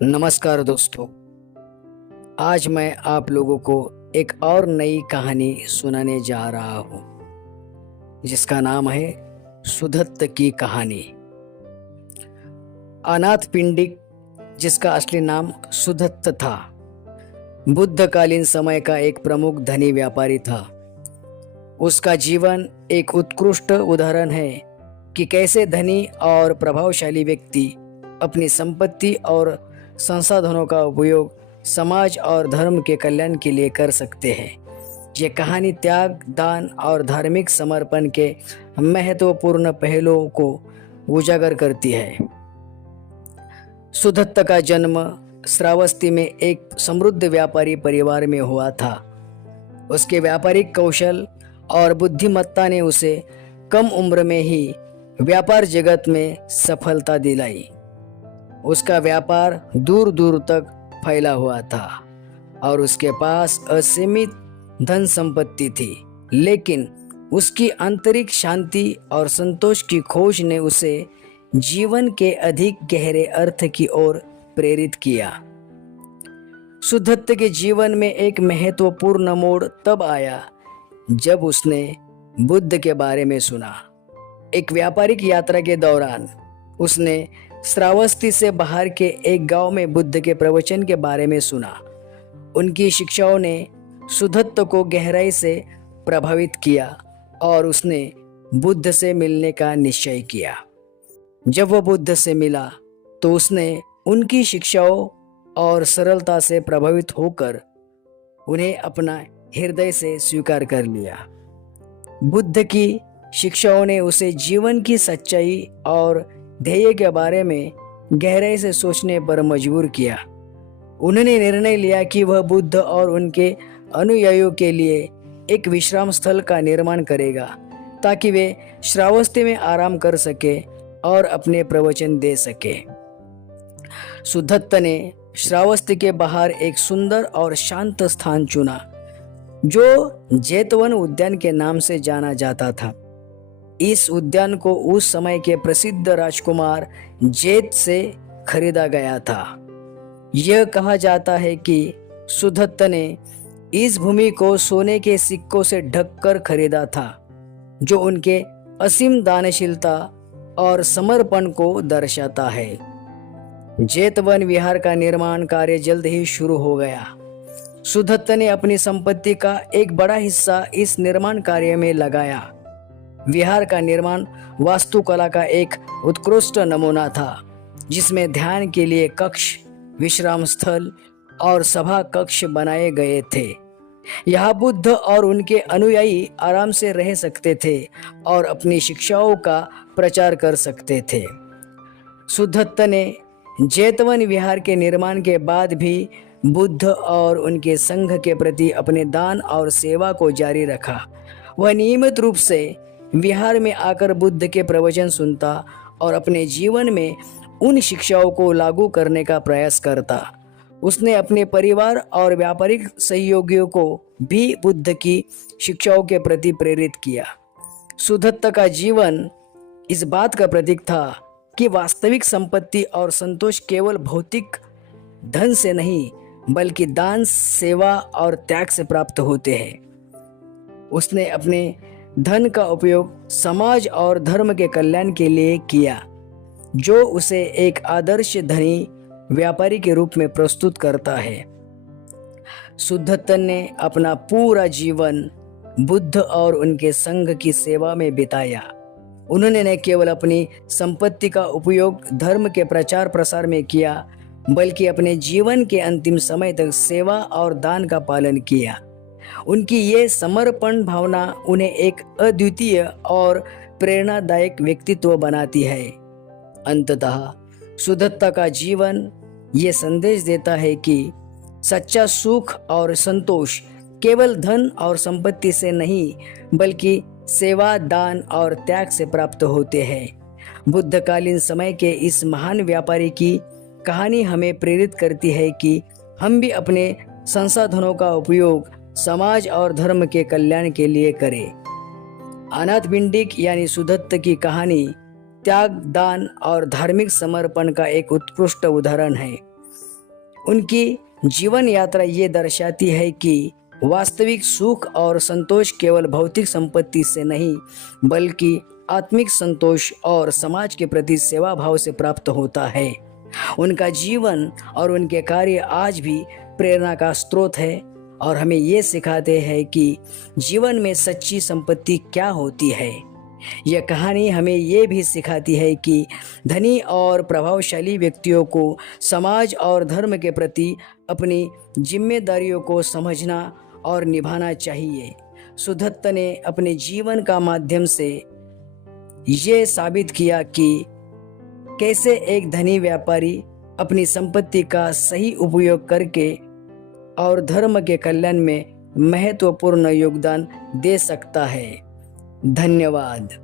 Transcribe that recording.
नमस्कार दोस्तों। आज मैं आप लोगों को एक और नई कहानी सुनाने जा रहा हूँ जिसका नाम है सुधत्त की कहानी। अनाथ पिंडिक, जिसका असली नाम सुधत्त था, बुद्धकालीन समय का एक प्रमुख धनी व्यापारी था। उसका जीवन एक उत्कृष्ट उदाहरण है कि कैसे धनी और प्रभावशाली व्यक्ति अपनी संपत्ति और संसाधनों का उपयोग समाज और धर्म के कल्याण के लिए कर सकते हैं। ये कहानी त्याग, दान और धार्मिक समर्पण के महत्वपूर्ण पहलुओं को उजागर करती है। सुधत्त का जन्म श्रावस्ती में एक समृद्ध व्यापारी परिवार में हुआ था। उसके व्यापारिक कौशल और बुद्धिमत्ता ने उसे कम उम्र में ही व्यापार जगत में सफलता दिलाई। उसका व्यापार दूर दूर तक फैला हुआ था और उसके पास असीमित धन संपत्ति थी, लेकिन उसकी आंतरिक शांति और संतोष की खोज ने उसे जीवन के अधिक गहरे अर्थ की ओर प्रेरित किया। सुधत्त के जीवन में एक महत्वपूर्ण मोड़ तब आया जब उसने बुद्ध के बारे में सुना। एक व्यापारिक यात्रा के दौरान उसने श्रावस्ती से बाहर के एक गांव में बुद्ध के प्रवचन के बारे में सुना। उनकी शिक्षाओं ने सुधत्त को गहराई से प्रभावित किया और उसने बुद्ध से मिलने का निश्चय किया। जब वह बुद्ध से मिला तो उसने उनकी शिक्षाओं और सरलता से प्रभावित होकर उन्हें अपना हृदय से स्वीकार कर लिया। बुद्ध की शिक्षाओं ने उसे जीवन की सच्चाई और ध्येय के बारे में गहराई से सोचने पर मजबूर किया। उन्होंने निर्णय लिया कि वह बुद्ध और उनके अनुयायियों के लिए एक विश्राम स्थल का निर्माण करेगा ताकि वे श्रावस्ती में आराम कर सके और अपने प्रवचन दे सके। सुधत्त ने श्रावस्ती के बाहर एक सुंदर और शांत स्थान चुना जो जेतवन उद्यान के नाम से जाना जाता था। इस उद्यान को उस समय के प्रसिद्ध राजकुमार जेत से खरीदा गया था। यह कहा जाता है कि सुधत्त ने इस भूमि को सोने के सिक्कों से ढककर खरीदा था, जो उनके असीम दानशीलता और समर्पण को दर्शाता है। जेतवन विहार का निर्माण कार्य जल्द ही शुरू हो गया। सुधत्त ने अपनी संपत्ति का एक बड़ा हिस्सा इस निर्माण कार्य में लगाया। विहार का निर्माण वास्तुकला का एक उत्कृष्ट नमूना था, जिसमें ध्यान के लिए कक्ष, विश्राम स्थल और सभा कक्ष बनाए गए थे। यहाँ बुद्ध और उनके अनुयायी आराम से रह सकते थे और अपनी शिक्षाओं का प्रचार कर सकते थे। सुधत्त ने जेतवन विहार के निर्माण के बाद भी बुद्ध और उनके संघ के प्रति अपने दान और सेवा को जारी रखा। वह नियमित रूप से विहार में आकर बुद्ध के प्रवचन सुनता और अपने जीवन में उन शिक्षाओं को लागू करने का प्रयास करता। उसने अपने परिवार और व्यापारिक सहयोगियों को भी बुद्ध की शिक्षाओं के प्रति प्रेरित किया। सुधत्त का जीवन इस बात का प्रतीक था कि वास्तविक संपत्ति और संतोष केवल भौतिक धन से नहीं, बल्कि दान, सेवा और त्याग से प्राप्त होते हैं। उसने अपने धन का उपयोग समाज और धर्म के कल्याण के लिए किया, जो उसे एक आदर्श धनी व्यापारी के रूप में प्रस्तुत करता है। सुधत्त ने अपना पूरा जीवन बुद्ध और उनके संघ की सेवा में बिताया। उन्होंने न केवल अपनी संपत्ति का उपयोग धर्म के प्रचार प्रसार में किया, बल्कि अपने जीवन के अंतिम समय तक सेवा और दान का पालन किया। उनकी ये समर्पण भावना उन्हें एक अद्वितीय और प्रेरणादायक व्यक्तित्व बनाती है। अंततः सुधत्त का जीवन ये संदेश देता है कि सच्चा सुख और संतोष केवल धन और संपत्ति से नहीं, बल्कि सेवा, दान और त्याग से प्राप्त होते हैं। बुद्धकालीन समय के इस महान व्यापारी की कहानी हमें प्रेरित करती है कि हम भी अपने संसाधनों का उपयोग समाज और धर्म के कल्याण के लिए करें। अनाथ पिंडिक यानी सुधत्त की कहानी त्याग, दान और धार्मिक समर्पण का एक उत्कृष्ट उदाहरण है। उनकी जीवन यात्रा ये दर्शाती है कि वास्तविक सुख और संतोष केवल भौतिक संपत्ति से नहीं बल्कि आत्मिक संतोष और समाज के प्रति सेवा भाव से प्राप्त होता है। उनका जीवन और उनके कार्य आज भी प्रेरणा का स्रोत है और हमें ये सिखाते हैं कि जीवन में सच्ची संपत्ति क्या होती है। यह कहानी हमें ये भी सिखाती है कि धनी और प्रभावशाली व्यक्तियों को समाज और धर्म के प्रति अपनी जिम्मेदारियों को समझना और निभाना चाहिए। सुदत्त ने अपने जीवन का माध्यम से ये साबित किया कि कैसे एक धनी व्यापारी अपनी संपत्ति का सही उपयोग करके और धर्म के कल्याण में महत्वपूर्ण योगदान दे सकता है। धन्यवाद।